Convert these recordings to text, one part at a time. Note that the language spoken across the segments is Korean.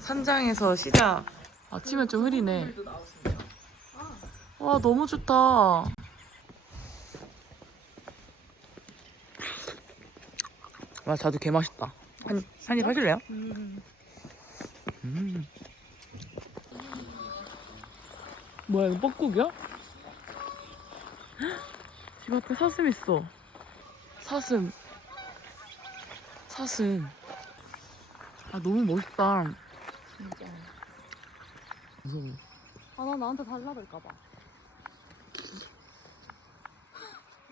산장에서 시작. 아침에 좀 흐리네. 와, 너무 좋다. 와, 자두 개 맛있다. 한입 하실래요? 뭐야, 이거 뻐꾸기야? 집 앞에 사슴 있어. 사슴. 아, 너무 멋있다. 진짜. 무서워. 아, 나 나한테 달라들까봐.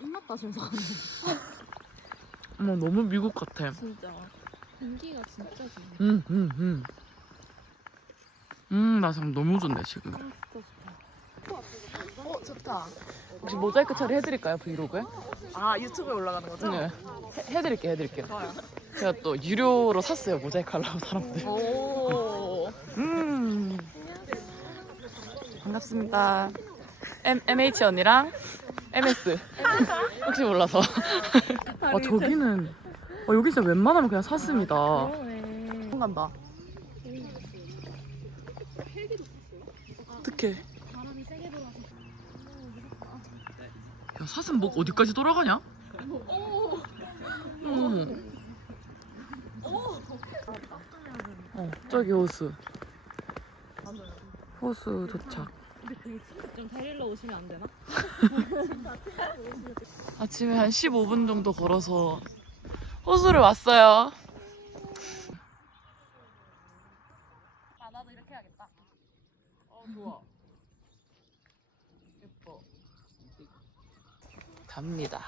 입맛 다시면서 가네. 어머, 너무 미국 같아. 진짜. 공기가 진짜 좋네. 나 지금 너무 좋네, 지금. 진짜 좋다. 좋다. 혹시 모자이크 처리 해드릴까요, 브이로그에? 아, 유튜브에 올라가는 거죠? 네. 해드릴게요. 좋아요. 제가 또 유료로 샀어요, 모자이크 하려고 사람들. 오. 반갑습니다. MH 언니랑 MS. 혹시 몰라서. 와, 저기는. 여기 진짜 웬만하면 그냥 사슴이다. 그러네. 간다. 어떡해. 바람이 세게 불어서. 야, 사슴 목 어디까지 돌아가냐? 저기 호수. 호수 도착. 근데 그 친구 좀 데리러 오시면 안 되나? 아침에 한 15분 정도 걸어서 호수를 왔어요. 아, 나도 이렇게 해야겠다. 좋아. 예뻐. 갑니다.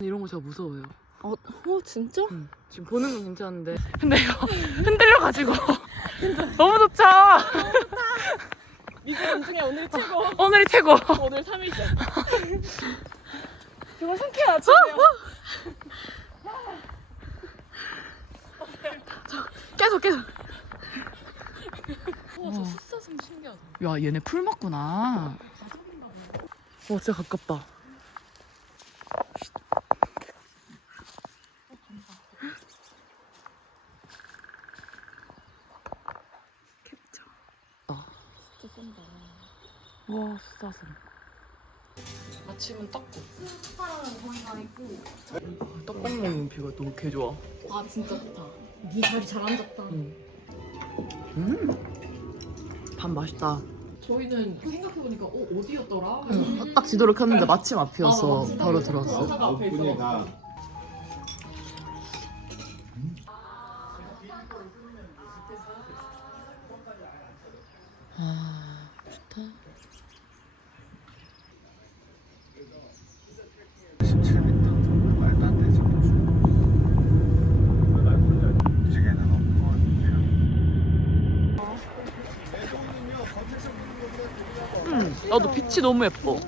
이런 거 제가 무서워요. 진짜? 지금 보는 건 괜찮은데. 근데 이거 흔들려가지고 너무 좋죠? 미국 중에 오늘 최고. 오늘이 최고. 오늘 3일째. 정말 상쾌하지? 계속. 와, 저 숫사슴 신기하다. 야, 얘네 풀 맞구나. 와, 진짜 가깝다. 캡처. 진짜 쏜다. 와, 수사슴. 아침은 떡국. 숟가락은 거의 다 있고. 떡국 먹는 비가 너무 개 좋아. 아, 진짜 좋다. 네 자리 잘 앉았다. 밥 맛있다. 저희는 생각해보니까 어디였더라? 딱 지도를 켰는데 마침 앞이어서 맞아. 바로 들어왔어. 의자가 앞에 있어. 아, 좋다. 17m 말도 안 되지 무지개는 없고 나도 빛이 너무 예뻐.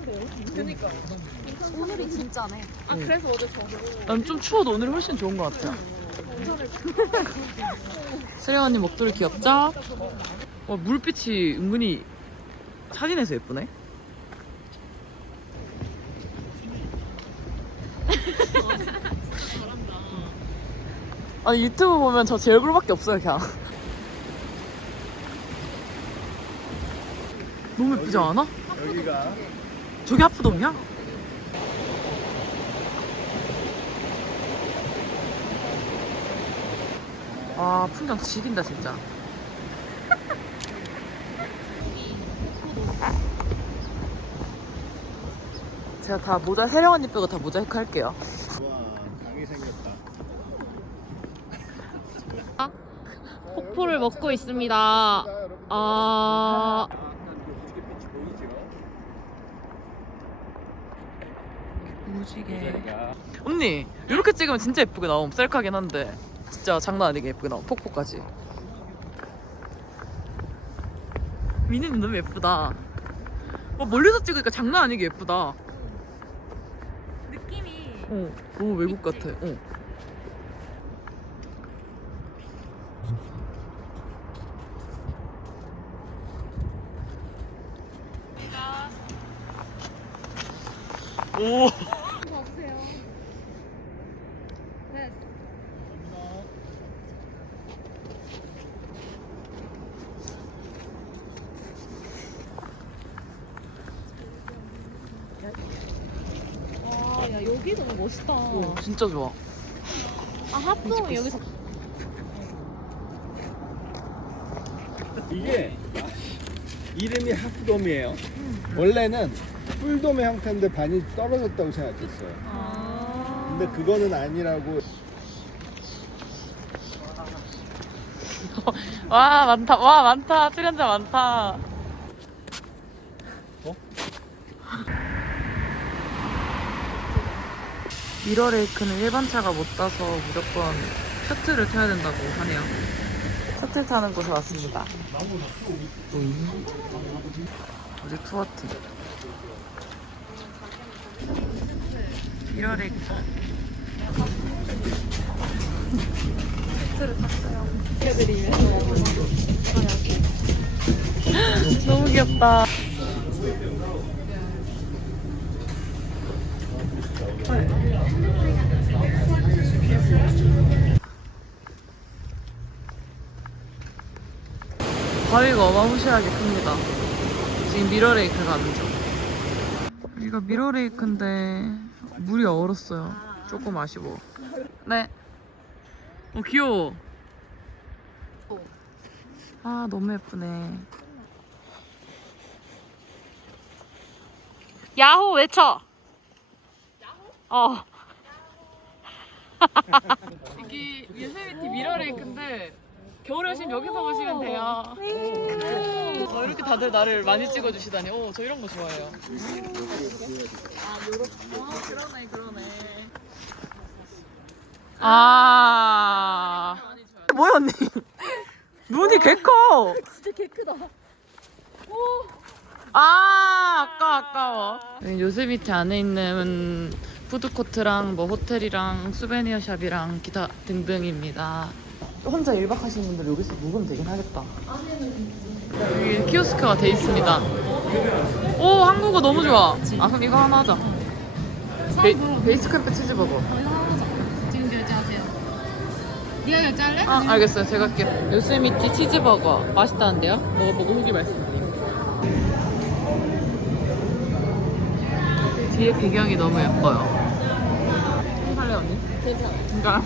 오늘이 진짜네. 아, 그래서 어제 저거. 난 좀 추워도 오늘이 훨씬 좋은 것 같아. 수령 언니 목도리 귀엽죠? 와, 물빛이 은근히 사진에서 예쁘네. 아니, 유튜브 보면 저 제 얼굴밖에 없어요, 그냥. 너무 예쁘지 않아? 여기가 저기 하프돔이야? 아, 풍경 지긴다 진짜. 제가 다 세령 언니 빼고 다 모자이크 할게요. 와 강이 생겼다. 폭포를 먹고 있습니다. 아, 무지개. 언니, 이렇게 찍으면 진짜 예쁘게 나옴. 셀카긴 한데 진짜 장난 아니게 예쁘게 나옴. 폭포까지. 미니는 너무 예쁘다. 멀리서 찍으니까 장난 아니게 예쁘다. 느낌이. 너무 외국 같아. 오. 봐주세요. 네. 여기 너무 멋있다. 진짜 좋아. 아 합동 여기서 이게 이름이 하프돔이에요. 원래는 풀돔의 형태인데 반이 떨어졌다고 생각했어요. 근데 그거는 아니라고. 와 많다. 와 많다. 출연자 많다. 미러레이크는 일반 차가 못 타서 무조건 셔틀을 타야 된다고 하네요. 셔틀 타는 곳에 왔습니다. 우리 투어팀. 미러레이크. 셔틀을 탔어요. 너무 귀엽다. 바위가 어마무시하게 큽니다. 지금 미러레이크 가는 중. 여기가 미러레이크인데 물이 얼었어요. 조금 아쉬워. 네. 귀여워. 아 너무 예쁘네. 야호 외쳐. 야호? 이게 요세미티 미러레이크인데 겨울에 오시면 여기서 보시면 돼요. 이렇게 다들 나를 많이 찍어주시다니. 저 이런 거 좋아해요. 그러네. 뭐야 언니? 눈이 개 커. 진짜 개 크다. 아까워. 요세미티 안에 있는 푸드코트랑 뭐 호텔이랑 수베니어 샵이랑 기타 등등입니다. 혼자 1박 하시는 분들 여기서 묵으면 되긴 하겠다. 여기 키오스크가 돼 있습니다. 오 한국어 너무 좋아. 그럼 이거 하나 하자. 베이스 캠프 치즈버거. 지금 결제하세요. 네가 결제할래? 알겠어요. 제가 할게요. 요스미티 치즈버거 맛있다는데요? 먹어보고 후기 말씀드릴게요. 뒤에 배경이 너무 예뻐요. 할래 언니? 괜찮아. 진짜?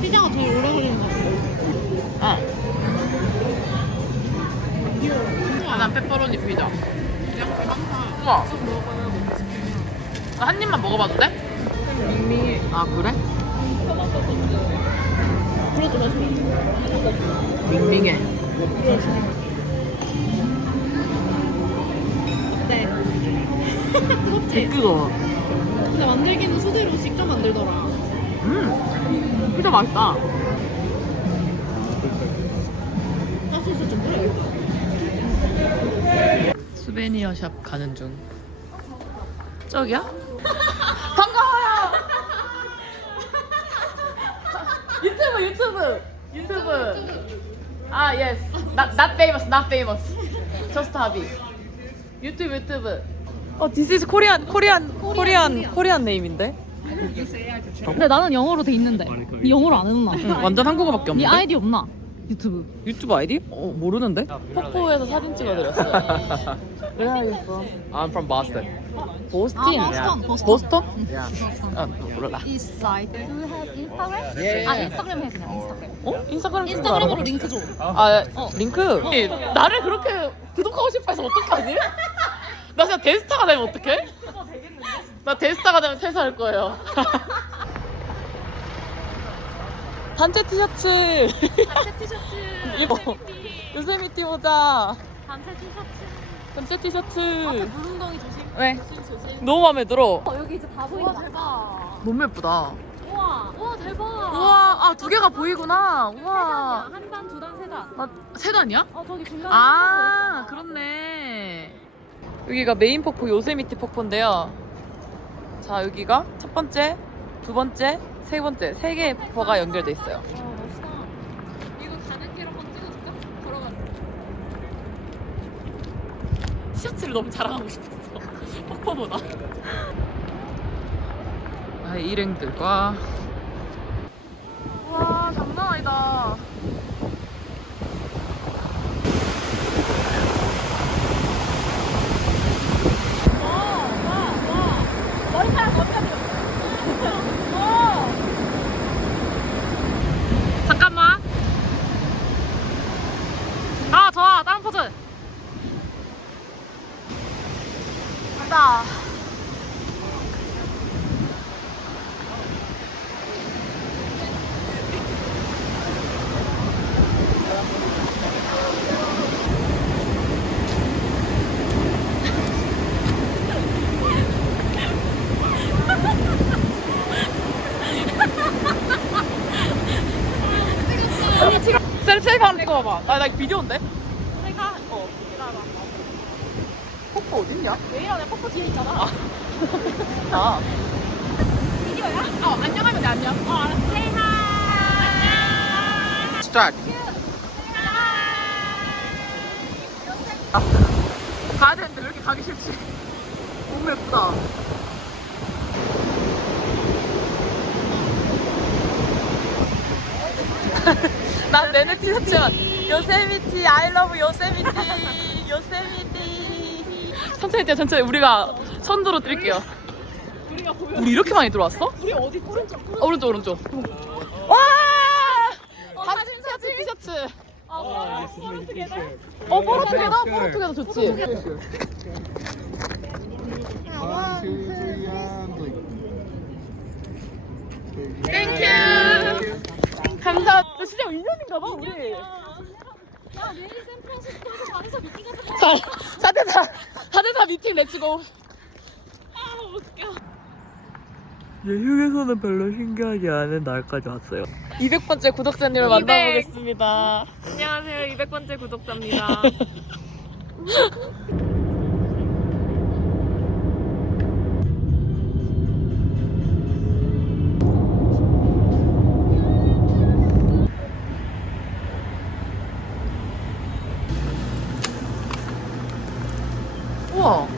피자가 더 오래 걸리는 거 같아. 난 페퍼로니 피자. 우와. 한 입만 먹어봐도 돼? 밍밍해. 그래? 그래도 맛있어. 밍밍해. 어때? 뜨겁지? 뜨거워. 근데 만들기는 수제로 직접 만들더라. 피자 맛있다. 핫소스 좀 뿌려야겠다. 수베니어 샵 가는 중. 저기야? 반가워요. 유튜브. Yes. Not famous. Just hobby. 유튜브. This is Korean name인데? 근데 나는 영어로 돼 있는데. 니 영어로 안 해놓나? 완전 한국어밖에 니 없는데? 아이디 없나? 유튜브. 유튜브 아이디? 모르는데? 폭포에서 사진 찍어드렸어요. 왜 알겠어? I'm from Boston. 보스틴? 보스턴. 보스턴? 몰라. East side. Do you have Instagram? Yeah. 인스타그램 해 그냥 인스타그램. 인스타그램 인스타그램으로 링크 줘. 링크? 나를 그렇게 구독하고 싶어 해서 어떡하지? 나 진짜 대스타가 되면 어떡해? 나 대스타가 되면 퇴사할 거예요. 단체 티셔츠. 이거 요세미티 모자. 단체 티셔츠. 물웅덩이 조심. 네. 조심. 너무 마음에 들어. 여기 이제 다 보인다. 우와 대박. 너무 예쁘다. 우와 대박. 우와, 두 개가 보이구나. 우와. 한 단, 두 단, 세 단. 세 단이야? 저기 중간에. 그렇네. 여기가 메인 폭포 요세미티 폭포인데요. 자, 여기가 첫 번째, 두 번째, 세 번째, 세 개의 폭포가 연결돼 있어요. 멋있다. 이거 가는 길 한번 찍어줄까? 걸어가는. 티셔츠를 너무 자랑하고 싶었어. 폭포보다. 일행들과. 와, 장난 아니다. 찍어봐봐. 나 이거 비디오인데? 내가 기다려봐. 포크 어딨냐? 왜 이러냐? 퍼프 뒤에 있잖아. 아. 비디오야? 안녕하면 돼, 안녕. 알았어. Say hi. 스타트. 가야 되는데 왜 이렇게 가기 싫지? 너무 예쁘다. 난 내내 티셔츠만 요세미티 I love 요세미티 요세미티. 천천히 뛰어 천천히. 우리가 선두로 뛸게요. 우리 이렇게 많이 들어왔어? 우리 어디 오른쪽? 오른쪽. 와! 사진 티셔츠. 포르투게다. 포르투게더 좋지. 땡큐. 감사합니다. 진짜 1년인가 봐 우리. 야, 내일 샌프란시스코에서 잘해서 미팅 같은 거. 4대4 미팅 렛츠고. 웃겨. 내휴게소는 별로 신기하지 않은 날까지 왔어요. 200번째 구독자님을 만나보겠습니다. 안녕하세요. 200번째 구독자입니다. 우와.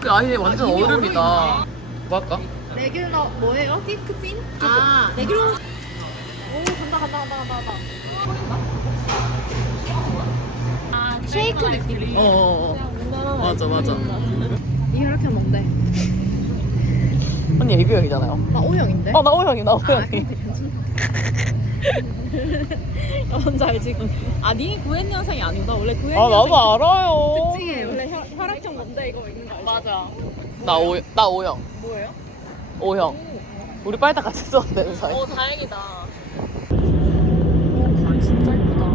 그 아예 완전 얼음이다. 뭐 할까? 레귤러 뭐예요? 티크진? 아, 레귤러. 오, 간다. 아, 쉐이크 느낌. 맞아. 이거 이렇게 하면 돼. 언니 애교형이잖아요. 나 O형인데? 나 O형이. 뭔지 알지? 니 구했 영상이 아니다. 원래 구했 나도 알아요. 특징이에요. 원래 혈액형 뭔데 이거 읽는 거 알지? 맞아. 나 O형. 뭐예요? O형. 우리 빨리 다 같이 써도 되는 사이. 다행이다. 간 진짜 예쁘다.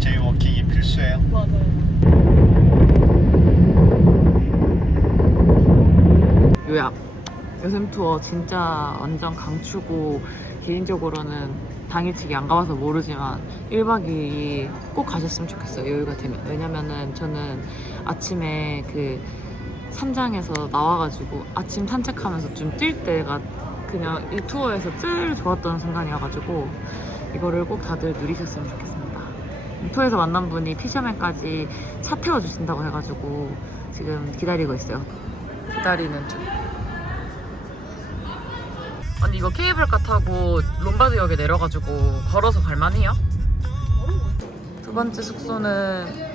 제이워킹이 필수예요. 요약. 요즘 투어 진짜 완전 강추고, 개인적으로는 당일치기 안 가봐서 모르지만 1박 2일이 꼭 가셨으면 좋겠어요. 여유가 되면. 왜냐면은 저는 아침에 그 산장에서 나와가지고 아침 산책하면서 좀 뛸 때가 그냥 이 투어에서 제일 좋았던 순간이어가지고 이거를 꼭 다들 누리셨으면 좋겠습니다. 이 투어에서 만난 분이 피셔맨까지 차 태워주신다고 해가지고 지금 기다리고 있어요. 기다리는 중. 언니 이거 케이블카 타고 롬바드역에 내려가지고 걸어서 갈만해요? 두 번째 숙소는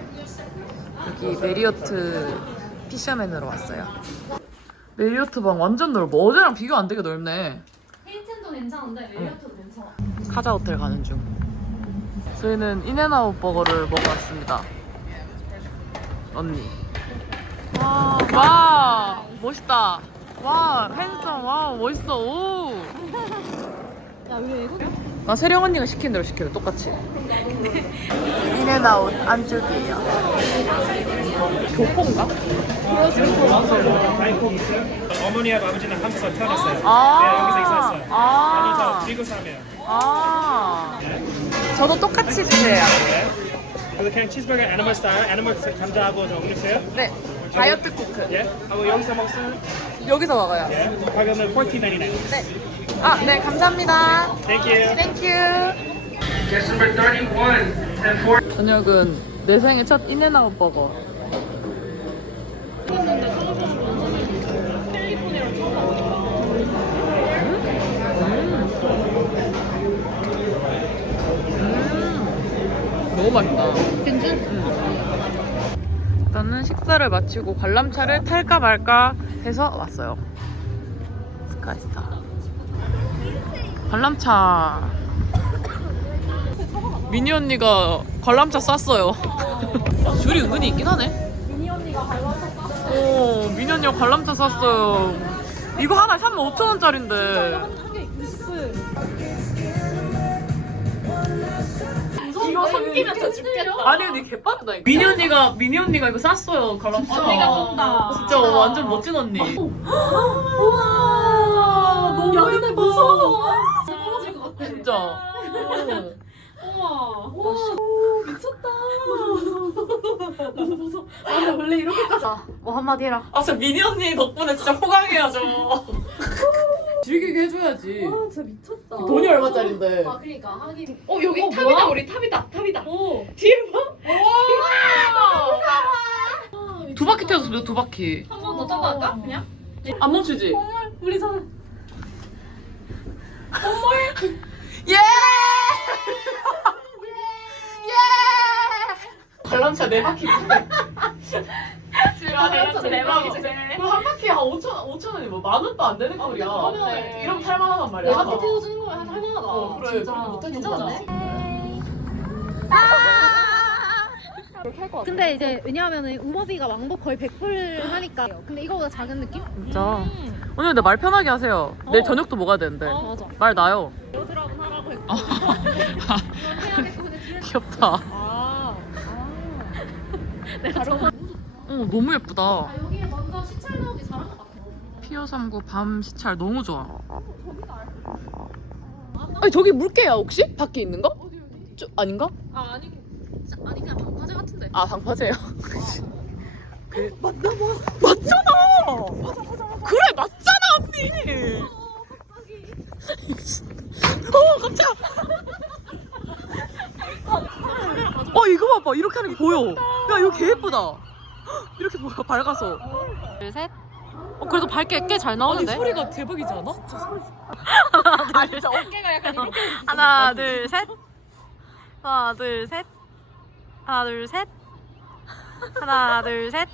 여기 메리어트 피셔맨으로 왔어요. 메리어트 방 완전 넓어. 어제랑 비교 안 되게 넓네. 힐튼도 괜찮은데 메리어트도 괜찮아. 카자 호텔 가는 중. 저희는 인앤아웃 버거를 먹어 왔습니다. 언니. 와 멋있다. 와 핸섬. 와 멋있어. 오. 야, 왜 외국이야? 나 세령 언니가 시킨 대로 시켜요. 똑같이. 인앤아웃 안쪽이에요. 교포인가? 어머니하고 아버지는 한국 사람 태어났어요. 네, 아. 여기서 있었어요. 아니, 저 미국 사람이에요. 아. 저도 똑같이 주세요. 그래서 그냥 치즈버거 애니멀 스타일, 애니멀 감자하고 저 올리세요. 네. 다이어트 코크. 예? 하고 여기서 먹으면 여기서 먹어요. 예? 가격은 $14.99. 네. 네, 감사합니다. Thank you. 땡큐. Guest number 31 and 4. 저녁은 내 생애 첫 인앤아웃 버거. 너무 맛있다. 일단은 식사를 마치고 관람차를 탈까 말까 해서 왔어요. 스카이스타. 관람차. 미니 언니가 관람차 쌌어요. 줄이 은근히 있긴 하네. 미니 언니가 관람차 쌌어요. 미니 언니가 관람차 쌌어요. 이거 하나에 35,000원짜리인데. 이거 삼키면 진짜 죽겠다. 아니 근데 개빠르다. 미니 언니가 이거 쌌어요. 관람차. 언니가 쏜다. 진짜 완전 멋진 언니. 우와. 너무 근데 무서워. 떨어질 것 같아. 진짜. 우와. 미쳤다. 너무 무서워. 아, 나 원래 이렇게까지. 뭐 한마디 해라. 아 진짜 미니 언니 덕분에 진짜 호강해야죠. 즐기게 해줘야지. 아, 진짜 미쳤다. 돈이 얼마짜린데? 아, 그러니까 하긴. 여기 탑이다. 뭐야? 우리 탑이다. 오. 뒤에 봐. 두 바퀴 태웠어. 두 바퀴. 한 번 더 타고 갈까? 그냥? 안 멈추지? 우리 선. 예! 예! 관람차 4바퀴. 관람차 4바퀴. 그럼 한 바퀴에 한 5,000원이 뭐 10,000원도 안 되는 꼴이야. 그러네. 이러면 탈만하단 말이야. 바퀴 태워주는 거야. 할만하다. 그래. 진짜. 그렇게 못할 괜찮은데? 근데 이제 왜냐하면은 우버비가 왕복 거의 100불 하니까. 근데 이거보다 작은 느낌? 진짜. 오늘 근데 말 편하게 하세요. 내일 저녁도 먹어야 되는데. 맞아. 말 나요. 여드라고 하라고 했고. 귀엽다. 내가 저거. 너무 예쁘다. 여기에 먼저 시찰 나오기 잘한 것 같아. 피어 3구 밤 시찰 너무 좋아. 아니 저기 물개야 혹시? 밖에 있는 거? 아닌가? 아니 그냥 방파제 같은데. 아 방파제요. 맞잖아. 그래 맞잖아 언니. 깜짝. 이거 봐봐 이렇게 하는 게 보여. 야 이거 개 예쁘다. 이렇게 보여 밝아서. 둘 셋. 그래도 밝게 꽤 잘 나오는데. 소리가 대박이지 않아? 진짜 어깨가 약간 이렇게. 하나 둘 셋. 하나 둘 셋. 하나 둘 셋. 하나 둘 셋.